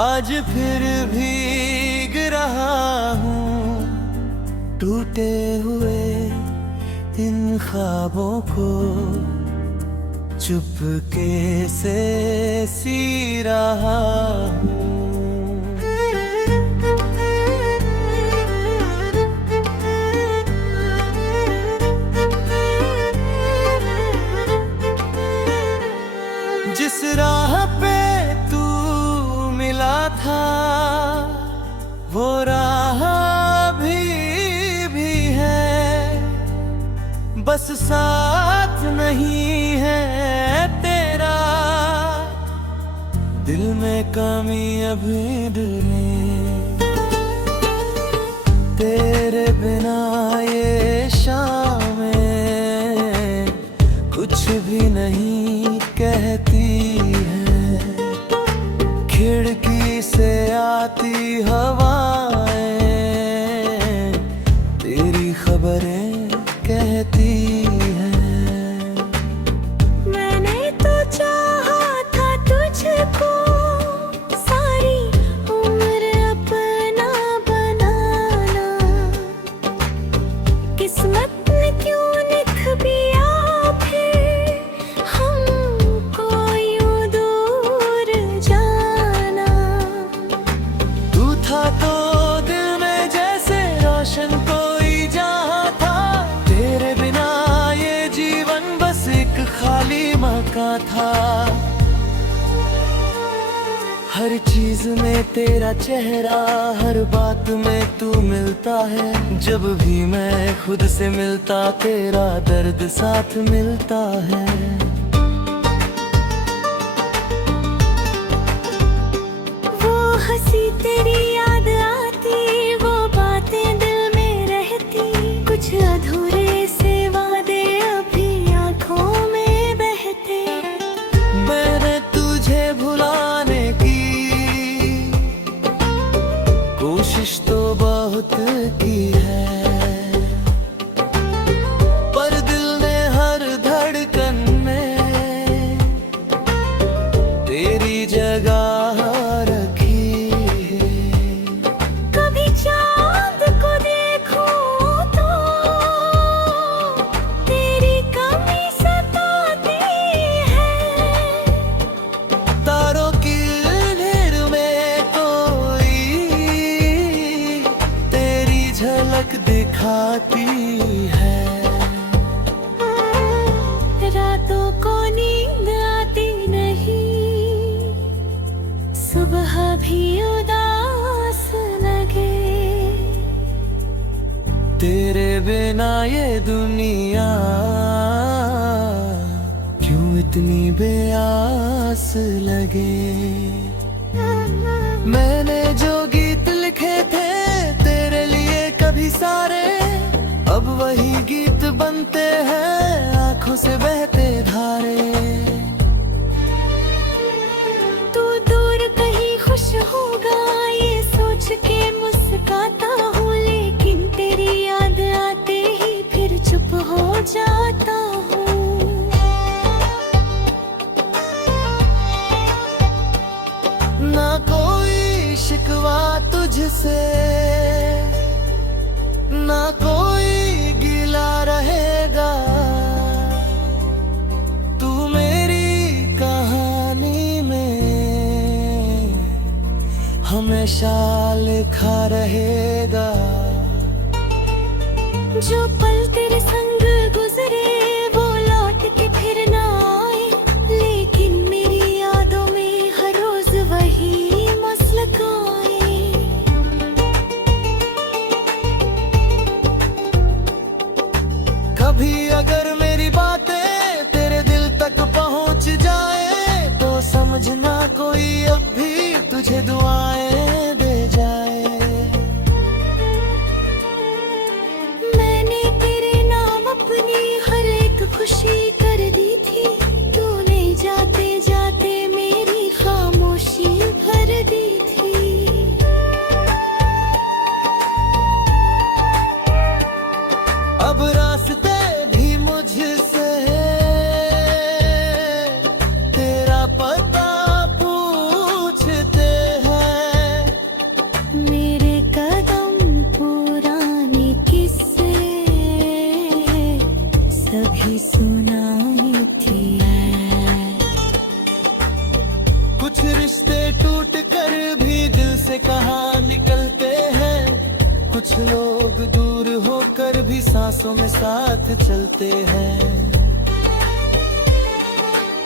आज फिर भीग रहा हूँ टूटे हुए इन ख्वाबों को चुपके से सी रहा हूँ। जिस राह पे तू मिला था वो राह भी है, बस साथ नहीं है तेरा। दिल में कमी अभी डरे, तेरे बिना ये शामें कुछ भी नहीं कहती है। खिड़की से आती हवाएं तेरी खबरें कहती हैं। मैंने तो चाहा था तुझको सारी उम्र अपना बनाना, किस्मत ने क्यों लिख दिया फिर हमको यूं दूर जाना। तू था तो दिल में जैसे रोशन कोई जहां था, तेरे बिना ये जीवन बस एक खाली मकां था। हर चीज में तेरा चेहरा, हर बात में तू मिलता है। जब भी मैं खुद से मिलता तेरा दर्द साथ मिलता है। वो हंसी तेरी याद आती, वो बातें दिल में रहती, कुछ अधूरे से वादे अभी आंखों में बहते। मैंने तुझे भुलाने की कोशिश तो बहुत की है, पर दिल ने हर धड़कन में तेरी जगह रखी है। कभी चांद को देखूं तो तेरी कमी सताती है। तारों की घेर में कोई तेरी झलक दिखाती है। रातों को नींद आती नहीं, सुबह भी उदास लगे। तेरे बिना ये दुनिया क्यों इतनी बेआस लगे। मैंने जो गीत लिखे थे तेरे लिए कभी सारे, अब वही गीत बनते हैं आंखों से बहते धारे। तू दूर कहीं खुश होगा ये सोच के मुस्कुराता हूँ, लेकिन तेरी याद आते ही फिर चुप हो जाता हूँ। ना कोई शिकवा तुझसे, ना कोई गिला रहेगा। तू मेरी कहानी में हमेशा लिखा रहेगा। जो पल तेरे संग गुजरे वो लौट के फिर ना आए, लेकिन मेरी यादों में हर रोज वही मुस्कुराए। कभी अगर मेरी बातें तेरे दिल तक पहुंच जाए तो समझना कोई अब भी तुझे दुआएं दे जाए। मैंने तेरे नाम अपनी हर एक खुशी कर दी थी, तूने जाते जाते मेरी खामोशी भर दी थी। अब रास्ते भी मुझसे तेरा पता पूछ सांसों में साथ चलते हैं।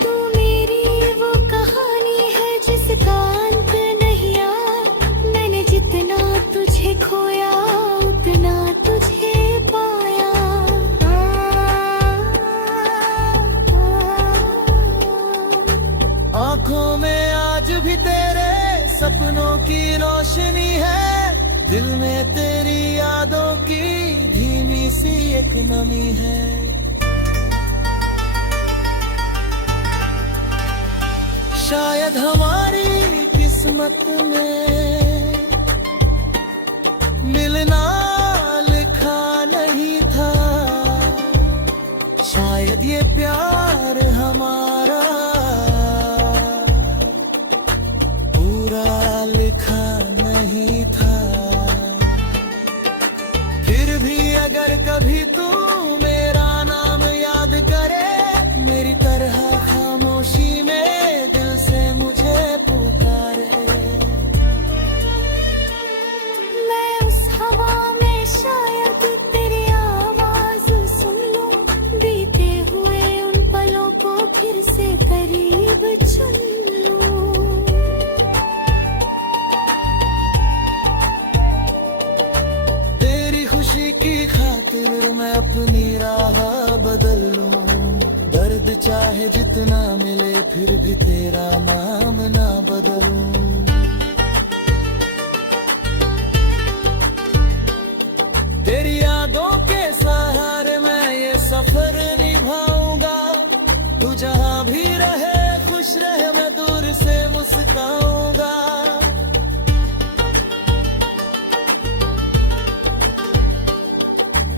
तू मेरी वो कहानी है जिसका अंत नहीं आ। मैंने जितना तुझे खोया उतना तुझे पाया। आंखों में आज भी तेरे सपनों की रोशनी है। दिल में तेरी यादों की धीमी सी एक नमी है। शायद हमारी किस्मत में मिलना लिखा नहीं था। शायद ये प्यार हमारा पूरा लिखा नहीं था। फिर भी अगर कभी तू मेरा नाम याद करे, मेरी तरह खामोशी में दिल से मुझे पुकारे। मैं उस हवा में शायद तेरी आवाज सुन लूं। बीते हुए उन पलों को फिर से करीब चुन लूं। तेरी खुशी की खातिर मैं अपनी राह बदल लूं। दर्द चाहे जितना मिले फिर भी तेरा नाम ना बदलूं। तेरी यादों के सहारे मैं ये सफर निभाऊंगा। तू जहां भी रहे खुश रहे, मैं दूर से मुस्कुराऊंगा।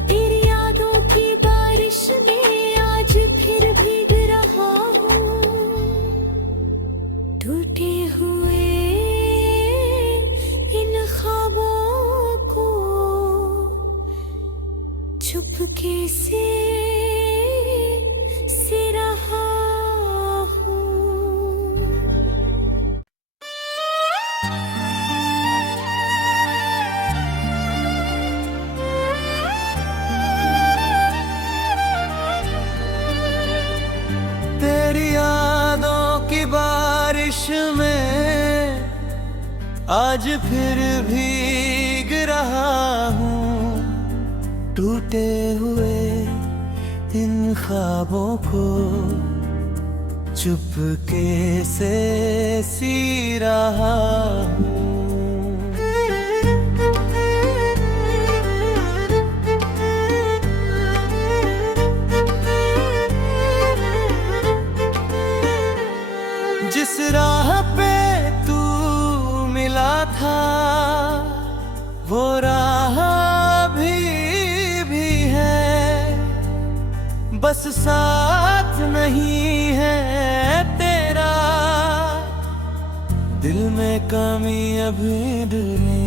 तेरी यादों की बारिश में आज फिर भीग रहा हूँ। टूटे हुए इन ख्वाबों को चुपके से रहा हूँ। तेरी यादों की बारिश में आज फिर भीग रहा हूँ। टूटे हुए इन ख्वाबों को चुपके से सी रहा हूँ। जिस राह पे तू मिला था वो राह भी है। बस साथ नहीं है तेरा, दिल में कमी अभी डरे।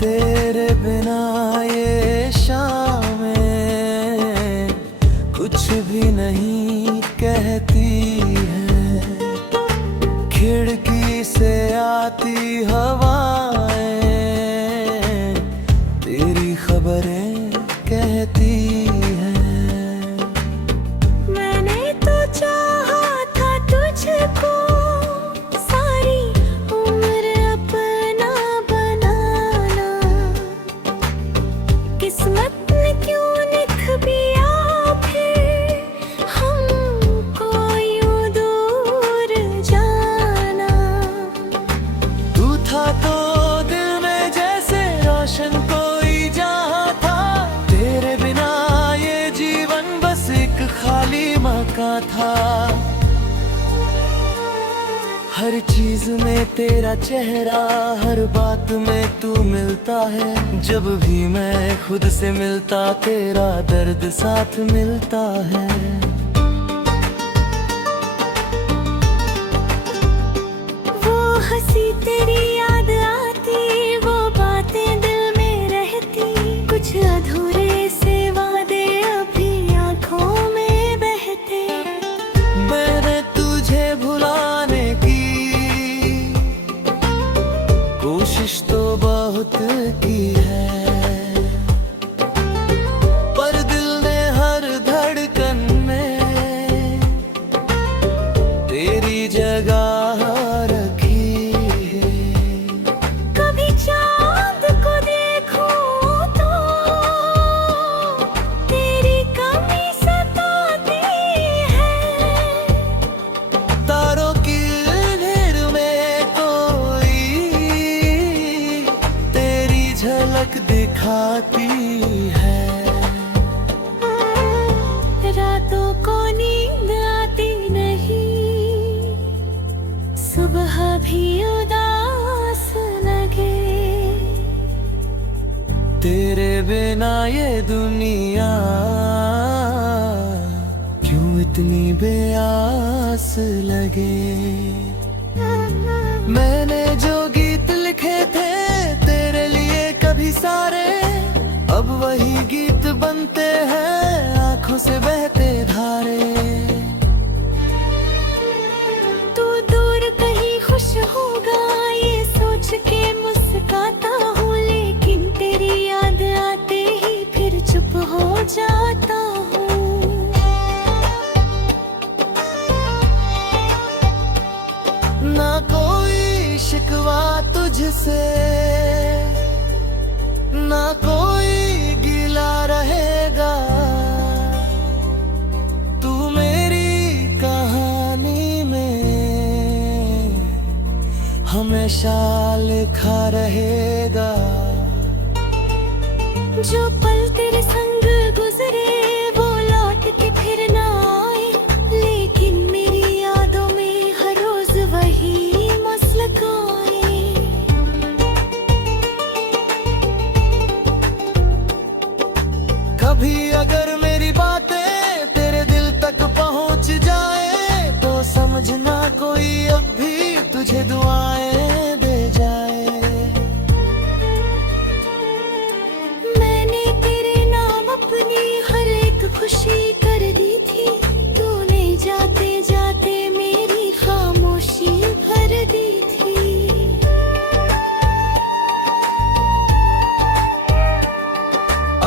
तेरे बिना ये शामें कुछ भी नहीं कहती है। खिड़की से आती हवाएं तेरी खबरें कहती हैं। मैंने तो चाहा था तुझको सारी उम्र अपना बनाना। किस्मत ने क्यों लिख दिया फिर हमको यूं दूर जाना। तू था तो दिल में जैसे रोशन कोई जहां था। तेरे बिना ये जीवन बस एक खाली मकां था। हर चीज में तेरा चेहरा, हर बात में तू मिलता है। जब भी मैं खुद से मिलता तेरा दर्द साथ मिलता है। वो हंसी तेरी याद आती, वो बातें दिल में रहती। कुछ अधूरे से वादे अभी आंखों में बहते। मैंने तुझे भुलाने की कोशिश तो बहुत की है। सिखाती है। रातों को नींद आती नहीं, सुबह भी उदास लगे। तेरे बिना ये दुनिया क्यों इतनी बेआस लगे। मैंने जो गीत लिखे थे तेरे लिए कभी सारे, अब वही गीत बनते हैं आंखों से बहते धारे। तू दूर कहीं खुश होगा ये सोच के मुस्कुराता हूँ, लेकिन तेरी याद आते ही फिर चुप हो जाता हूँ। ना कोई शिकवा तुझसे, ना कोई गिला रहेगा। तू मेरी कहानी में हमेशा लिखा रहेगा। जो पल तेरे संग गुजरे वो लौट के फिर ना आए, लेकिन मेरी यादों में हर रोज वही मुस्कुराए। कभी अगर मेरी बातें तेरे दिल तक पहुंच जाए तो समझना कोई अब भी तुझे दुआएं दे जाए। मैंने तेरे नाम अपनी हर एक खुशी कर दी थी, तूने जाते जाते मेरी खामोशी भर दी थी।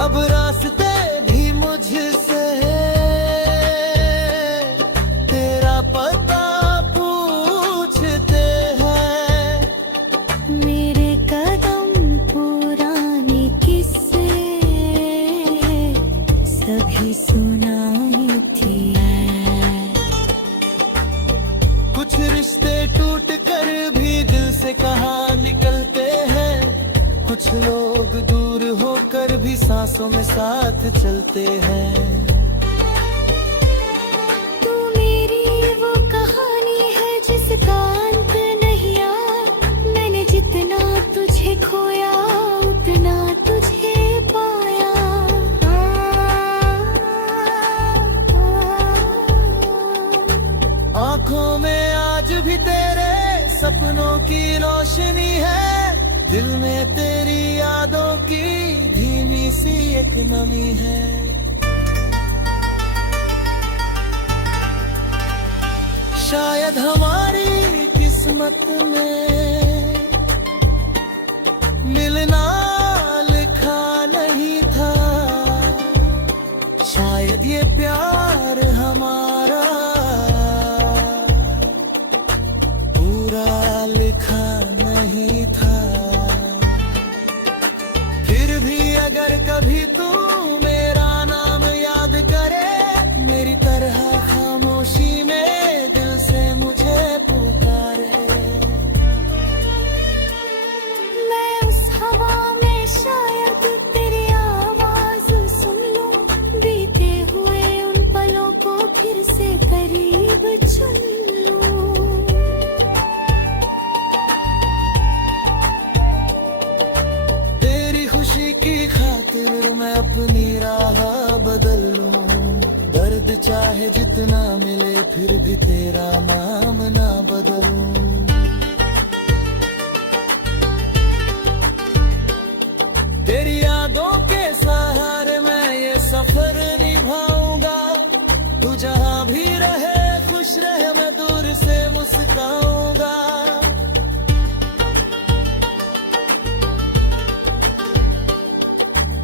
अब रास्ते भी मुझसे तेरा पता पूछते हैं। मेरे कदम पुराने किस्से सभी सुनाई थी। कुछ रिश्ते टूट कर भी दिल से कहाँ निकलते हैं, कुछ लोग दूर होकर भी सांसों में साथ चलते हैं। तू मेरी वो कहानी है जिसका अंत नहीं आया, मैंने जितना तुझे खोया उतना तुझे पाया। आंखों में आज भी तेरे सपनों की रोशनी है, दिल में तेरी यादों की धीमी सी एक नमी है। शायद हमारी किस्मत में मिलना लिखा नहीं था, शायद ये प्यार हमारा पूरा लिखा नहीं था। फिर भी अगर कभी तू मेरा नाम याद करे, मेरी तरह खामोशी में दिल से मुझे पुकारे। मैं उस हवा में शायद तेरी आवाज सुन लूं, बीते हुए उन पलों को फिर से करीब चुन लूं। तेरी खुशी की खातिर मैं अपनी राह बदल लूं, दर्द चाहे जितना मिले फिर भी तेरा नाम ना बदलूं। तेरी यादों के सहारे मैं ये सफर निभाऊंगा, तू जहां भी रहे खुश रहे मैं दूर से मुस्कुराऊंगा।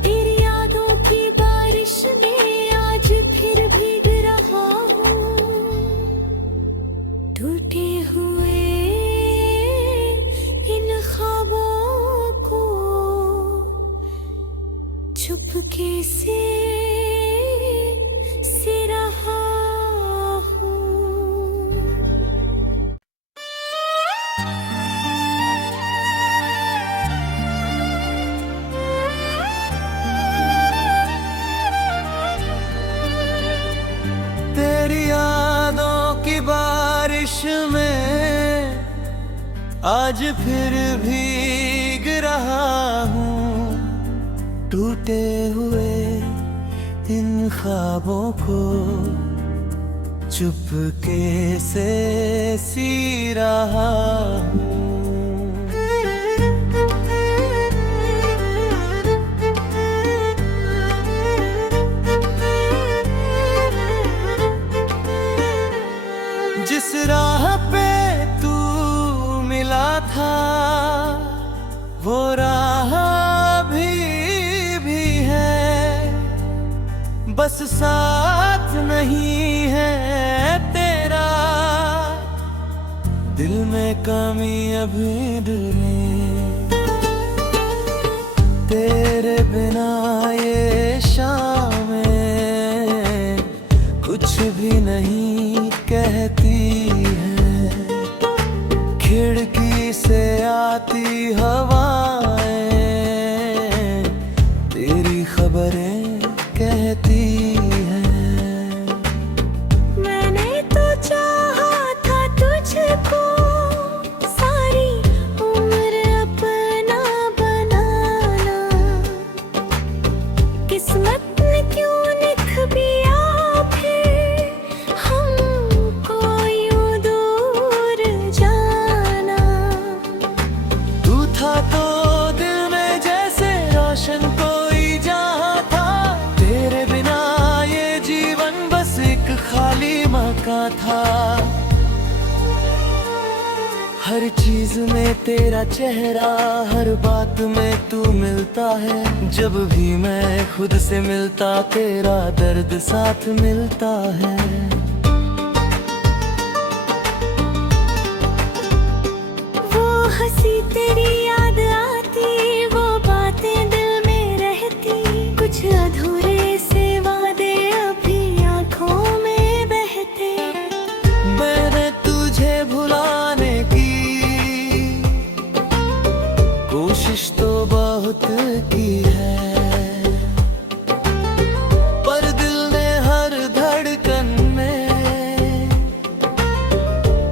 तेरी यादों की बारिश में आज फिर भीग रहा हूँ, टूटे हुए इन ख्वाबों को चुपके से रहा हूँ। में आज फिर भीग रहा हूँ, टूटे हुए इन ख्वाबों को चुपके से सी रहा हूँ। जिस राह पे तू मिला था वो राह भी है, बस साथ नहीं है तेरा, दिल में कमी अभी डरे। तेरे बिना ये शामें कुछ भी नहीं कहती है, खिड़की से आती हवाएं तेरी खबरें कहती हैं। मैंने तो चाहा था तुझको सारी उम्र अपना बनाना, किस्मत ने क्यों लिख दिया फिर हमको यूं दूर जाना। तू था तो दिल में जैसे रोशन कोई जहां था, तेरे बिना ये जीवन बस एक खाली मकां था। हर चीज में तेरा चेहरा, हर बात में तू मिलता है, जब भी मैं खुद से मिलता तेरा दर्द साथ मिलता है। वो हंसी तेरी याद आती, वो बातें दिल में रहती, कुछ अधूरे से वादे अभी आंखों में बहते। मैंने तुझे भुलाने की कोशिश तो बहुत की है, पर दिल ने हर धड़कन में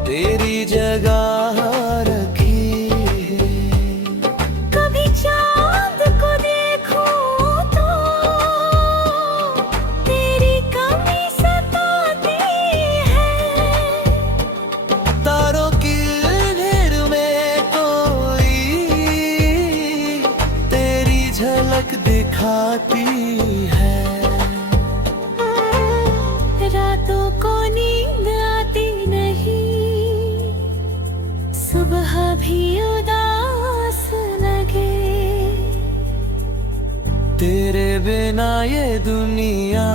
तेरी जगह रखी है। कभी चांद को देखूं तो तेरी कमी सताती है, तारों की घेर में कोई तेरी झलक दिखाती है। रातों को नींद आती नहीं, सुबह भी उदास लगे। तेरे बिना ये दुनिया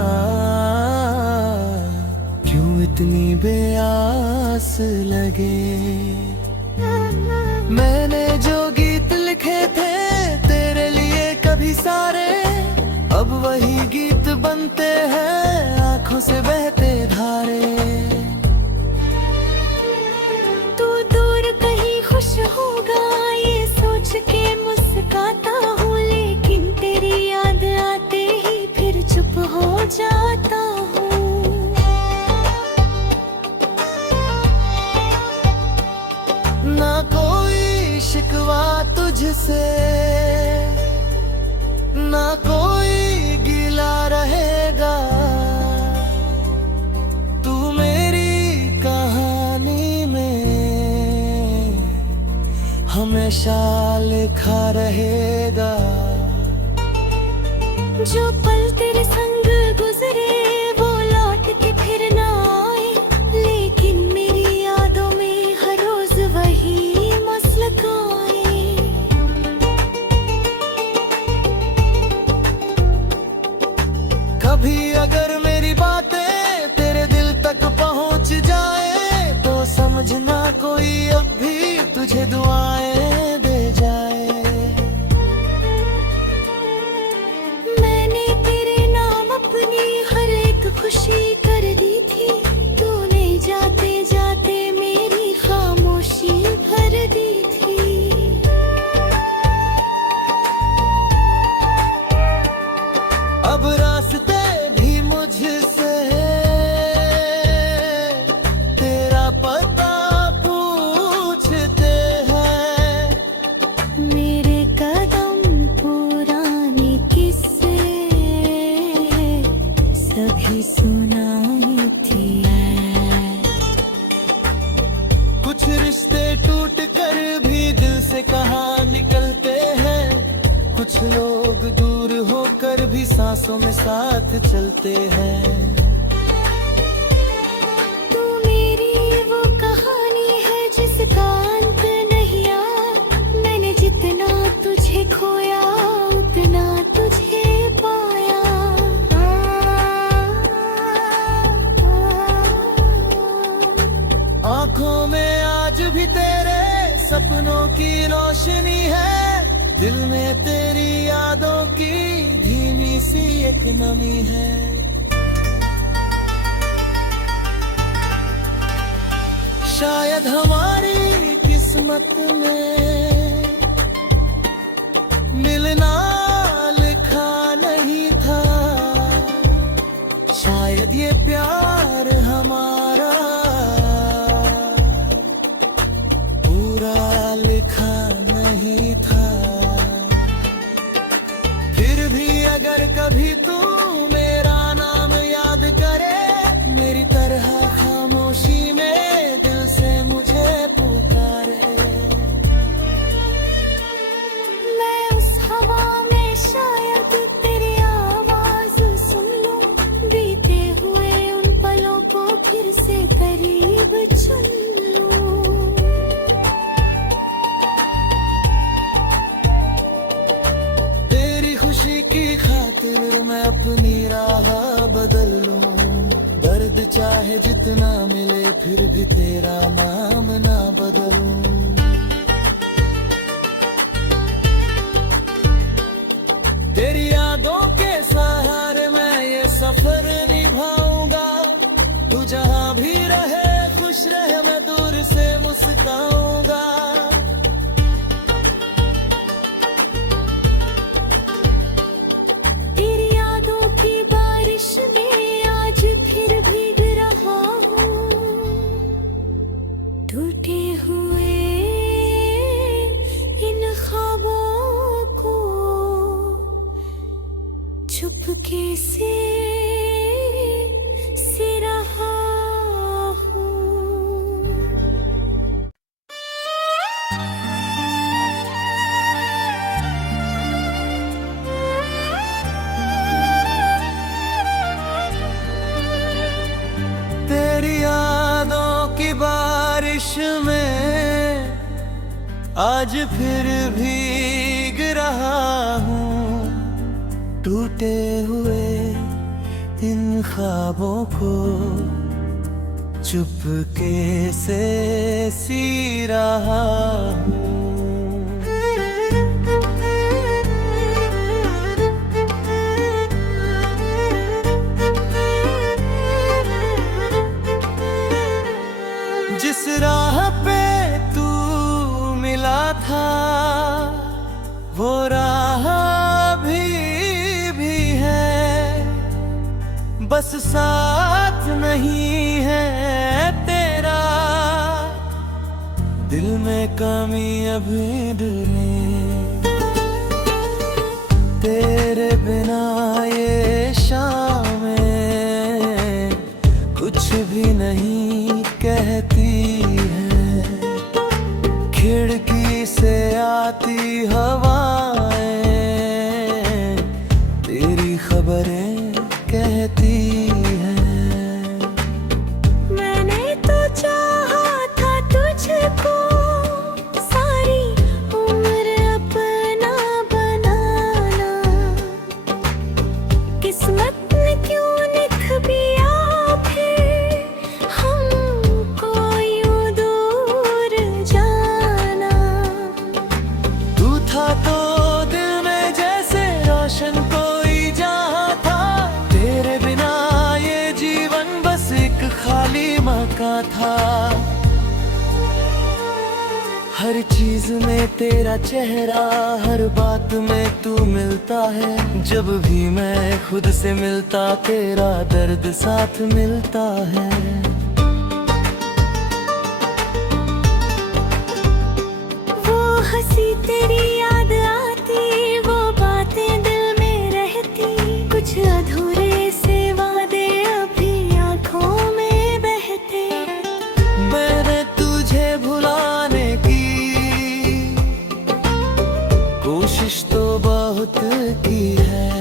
क्यों इतनी बेआस लगे। मैंने जो गीत लिखे थे तेरे लिए कभी सारे, अब वही गीत बनते हैं आंखों से बहते धारे। तू दूर कहीं खुश होगा ये सोच के मुस्कुराता हूँ, लेकिन तेरी याद आते ही फिर चुप हो जाता हूँ। ना कोई शिकवा तुझसे, ना कोई गिला रहेगा, तू मेरी कहानी में हमेशा लिखा रहेगा। जो पल तेरे संग गुजरे वो लौट के फिर ना आए, लेकिन मेरी यादों में हर रोज वही मुस्कुराए। कभी अगर मेरी बातें तेरे दिल तक पहुंच जाए तो समझना कोई अब भी तुझे दुआएं दे जाए। मैंने तेरे नाम अपनी हर एक खुशी कर दी थी, तूने जाते जाते मेरी खामोशी भर दी थी। अब रास्ते भी मुझसे तेरा पता सांसों में साथ चलते हैं। तू मेरी वो कहानी है जिसका अंत नहीं आ। मैंने जितना तुझे खोया उतना तुझे पाया। आंखों में आज भी तेरे सपनों की रोशनी है। दिल में तेरी यादों की धीमी सी एक नमी है। शायद हमारी किस्मत में मिलना लिखा नहीं था। शायद ये प्यार हमारा पूरा लिखा नहीं था। फिर भी अगर कभी तू मेरा नाम याद करे, मेरी तरह खामोशी में दिल से मुझे पुकारे। मैं उस हवा में शायद तेरी आवाज सुन लूं। बीते हुए उन पलों को फिर से करीब चुन लूं। तेरी खुशी की खातिर मैं अपनी राह बदल लूं। दर्द चाहे जितना मिले फिर भी तेरा नाम ना बदलूं। तेरी यादों के सहारे मैं ये सफर निभाऊंगा। तू जहां भी रहे खुश रहे, मैं दूर से मुस्कुराऊंगा। तेरी यादों की बारिश में आज फिर भीग रहा हूँ। टूटे हुए इन ख्वाबों को चुपके से रहा हूँ। तेरी यादों की बारिश में आज फिर भीग रहा हूँ। टूटे हुए इन ख्वाबों को चुपके से सी रहा हूँ। जिस राह पे तू मिला था वो राह भी है। बस साथ नहीं है तेरा, दिल में कमी अभी डरे। तेरे बिना ये शामें कुछ भी नहीं कहती है। खिड़की से आती हवाएं तेरी खबरें कहती हैं। मैंने तो चाहा था तुझको सारी उम्र अपना बनाना। किस्मत ने क्यों लिख दिया फिर हमको यूं दूर जाना। तू था तो दिल में जैसे रोशन कोई जहां था। तेरे बिना ये जीवन बस एक खाली मकां था। हर चीज में तेरा चेहरा, हर बात में तू मिलता है। जब भी मैं खुद से मिलता तेरा दर्द साथ मिलता है। वो हंसी तेरी याद आती, वो बातें दिल में रहती। कुछ अधूरे से वादे अभी आंखों में बहते। मैंने तुझे भुलाने की कोशिश तो बहुत की है।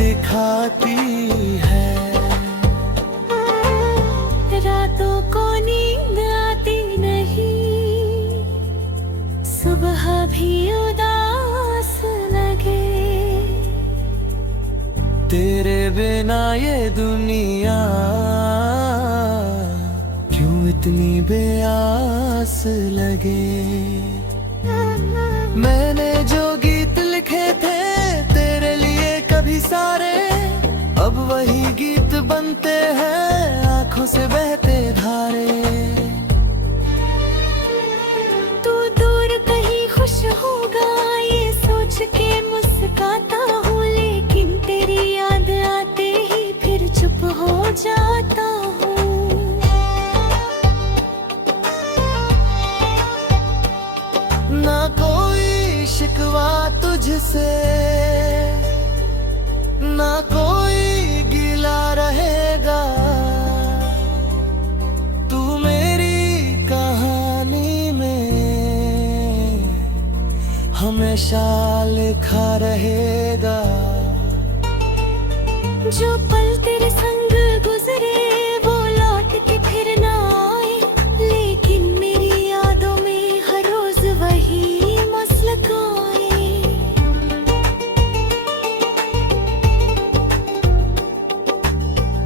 दिखाती है। रातों को नींद आती नहीं, सुबह भी उदास लगे। तेरे बिना ये दुनिया क्यों इतनी बेआस लगे। मैंने जो गीत लिखे थे तेरे लिए कभी सारे, अब वही गीत बनते हैं आंखों से बहते धारे। तू दूर कहीं खुश होगा ये सोच के मुस्कुराता हूँ, लेकिन तेरी याद आते ही फिर चुप हो जाता हूँ। ना कोई शिकवा तुझसे, ना कोई गिला रहेगा। तू मेरी कहानी में हमेशा लिखा रहेगा। जो पल तेरे संग गुजरे वो लौट के फिर ना आए, लेकिन मेरी यादों में हर रोज वही मुस्कुराए।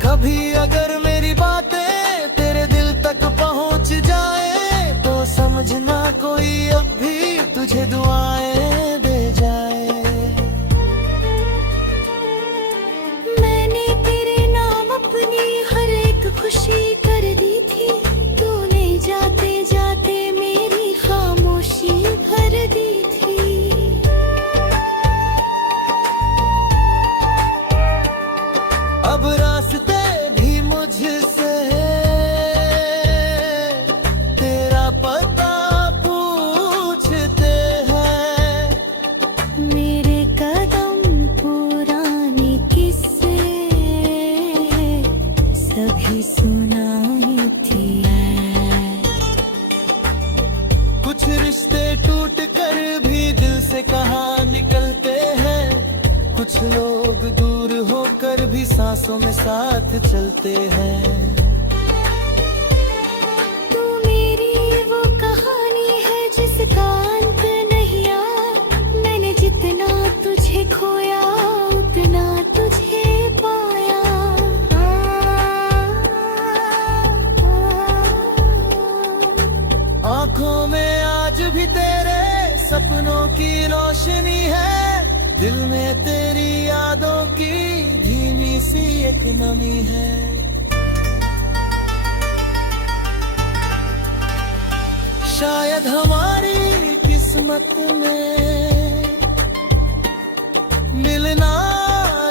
कभी अगर मेरी बातें तेरे दिल तक पहुंच जाए तो समझना कोई अब भी तुझे दुआएं दे जाए। मैंने तेरे नाम अपनी हर एक खुशी कर दी थी, तूने जाते जाते मेरी खामोशी भर दी थी। अब रास्ते भी मुझसे तेरा पता पूछते हैं। मेरे कदम पुराने किस्से सभी सुनाई थी। कुछ रिश्ते टूट कर भी दिल से कहाँ निकलते हैं, कुछ लोग दूर होकर भी सांसों में साथ चलते हैं। तू मेरी वो कहानी है जिसका अंत नहीं आया, मैंने जितना तुझे खोया उतना तुझे पाया। आंखों में आज भी तेरे सपनों की रोशनी है, दिल में तेरी यादों की धीमी सी एक नमी है। शायद हमारी किस्मत में मिलना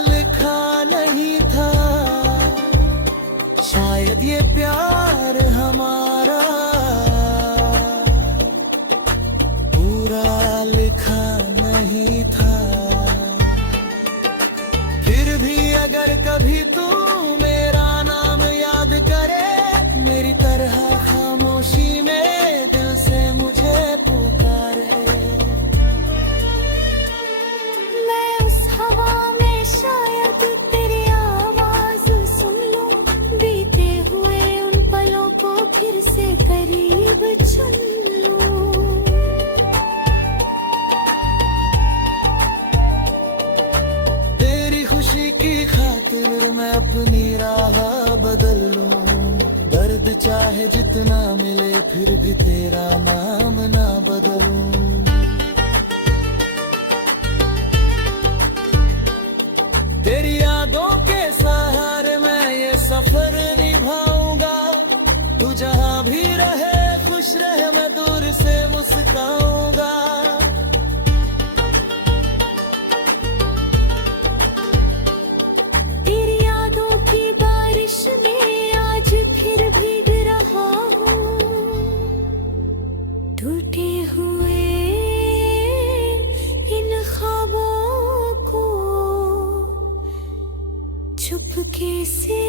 लिखा नहीं था, शायद ये प्यार हमारा पूरा लिखा नहीं था। फिर भी अगर कभी तू मेरा नाम याद करे, मेरी तरह खामोशी में दिल से मुझे पुकारे। मैं उस हवा में शायद तेरी आवाज सुन लूं, बीते हुए उन पलों को फिर से करीब चुन लूं। तेरी खुशी की खातिर मैं अपनी राह बदल लूं, दर्द चाहे जितना मिले फिर भी तेरा नाम ना बदलूं। तेरी यादों के सहारे मैं ये सफर निभाऊंगा, तू जहां भी रहे खुश रहे मैं दूर से मुस्कुराऊंगा। तेरी यादों की बारिश में आज फिर भीग रहा हूँ, टूटे हुए इन ख्वाबों को चुपके से